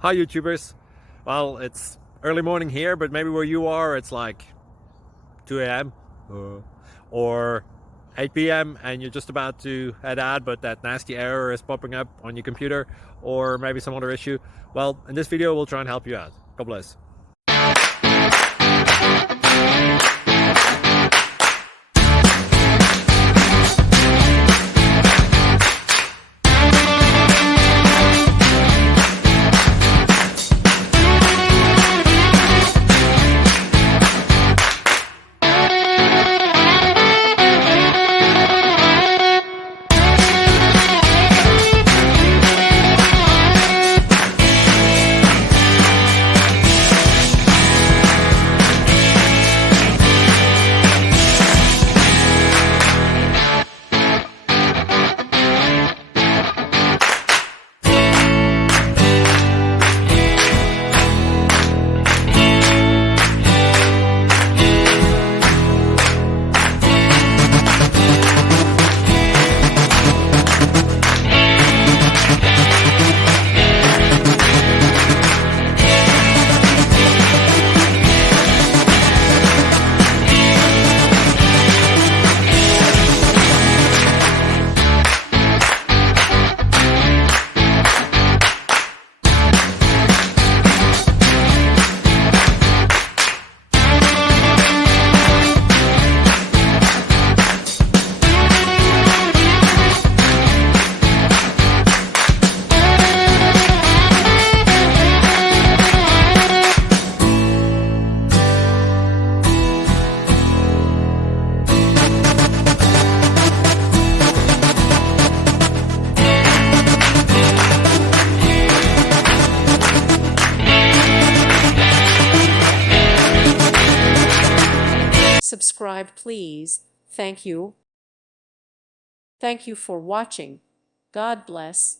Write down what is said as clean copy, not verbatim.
Hi YouTubers. Well, it's early morning here, but maybe where you are it's like 2 a.m. or 8 p.m. and you're just about to head out, but that nasty error is popping up on your computer, or maybe some other issue. Well, in this video we'll try and help you out. God bless. Subscribe, please. Thank you. Thank you for watching. God bless.